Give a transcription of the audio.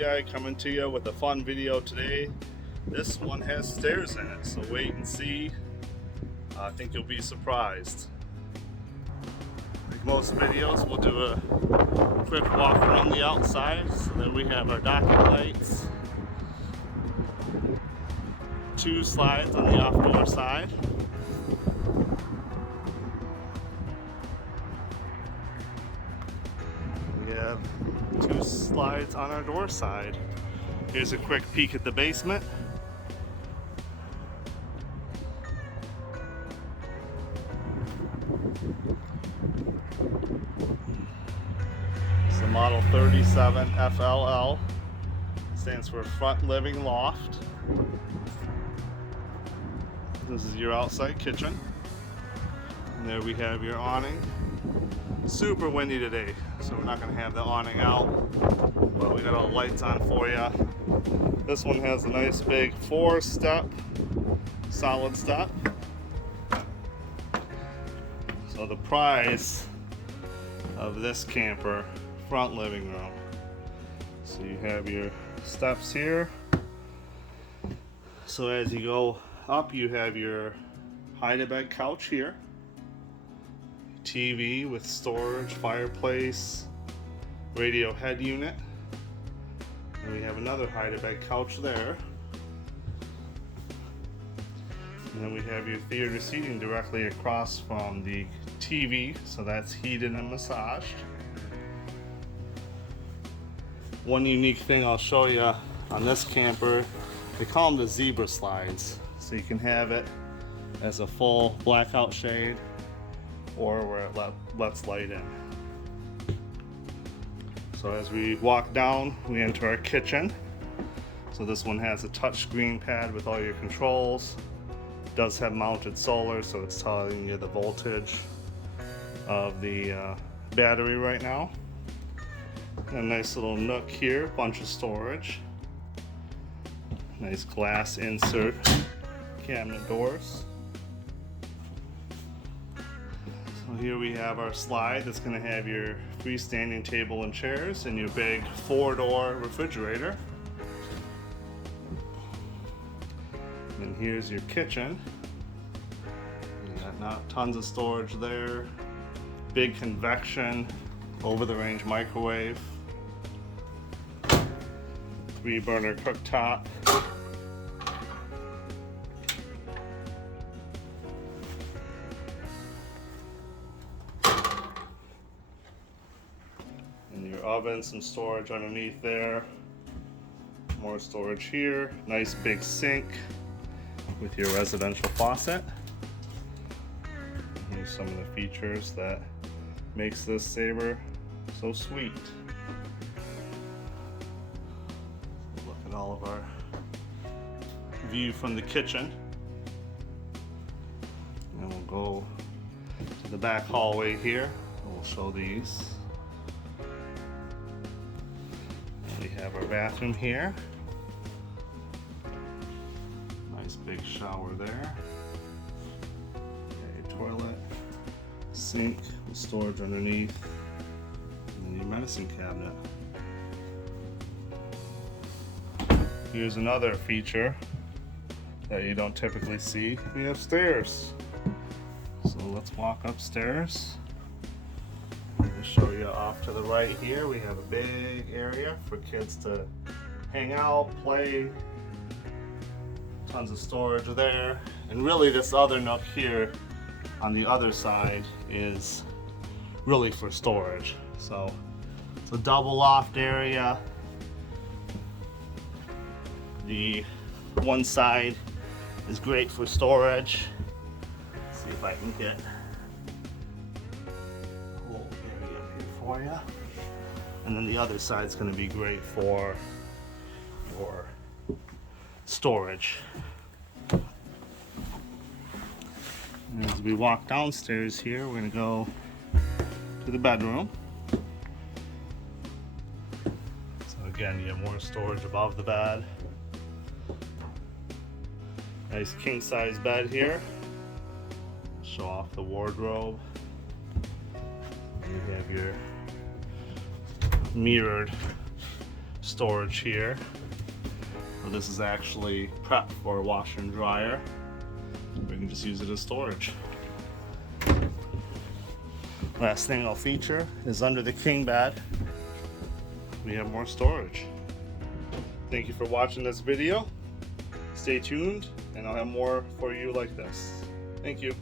guy coming to you with a fun video today. This one has stairs in it, so wait and see. I think you'll be surprised. Like most videos, we'll do a quick walk around the outside. So then we have our docking lights, 2 slides on the off-door side. We have 2 slides on our door side. Here's a quick peek at the basement. It's the model 37FLL. Stands for front living loft. This is your outside kitchen. And there we have your awning. Super windy today, so we're not going to have the awning out, but we got all the lights on for you. This one has a nice big 4-step solid step. So the prize of this camper, front living room. So you have your steps here. So as you go up, you have your hide-a-bed couch here. TV with storage, fireplace, radio head unit. And we have another hide-a-bed couch there. And then we have your theater seating directly across from the TV, so that's heated and massaged. One unique thing I'll show you on this camper, they call them the zebra slides. So you can have it as a full blackout shade, or where it lets light in. So as we walk down, we enter our kitchen. So this one has a touch screen pad with all your controls. It does have mounted solar, so it's telling you the voltage of the battery right now. And a nice little nook here, bunch of storage. Nice glass insert cabinet doors. So here we have our slide that's going to have your freestanding table and chairs and your big 4-door refrigerator. And here's your kitchen. You got not tons of storage there. Big convection, over-the-range microwave. 3-burner cooktop. Oven, some storage underneath there, more storage here, nice big sink with your residential faucet. Here's some of the features that makes this Sabre so sweet. Look at all of our view from the kitchen, and we'll go to the back hallway here and we'll show these. We have our bathroom here. Nice big shower there. Okay, toilet, sink with storage underneath, and then your medicine cabinet. Here's another feature that you don't typically see. We have stairs. So let's walk upstairs. To show you off to the right here, we have a big area for kids to hang out, play. Tons of storage there. And really this other nook here on the other side is really for storage. So it's a double loft area. The one side is great for storage. Let's see if I can get for you. And then the other side is going to be great for your storage. And as we walk downstairs here, we're going to go to the bedroom. So again, you have more storage above the bed. Nice king size bed here. Show off the wardrobe. You have your mirrored storage here. Well, this is actually prep for a washer and dryer. We can just use it as storage. Last thing I'll feature is under the king bed, we have more storage. Thank you for watching this video. Stay tuned, and I'll have more for you like this. Thank you.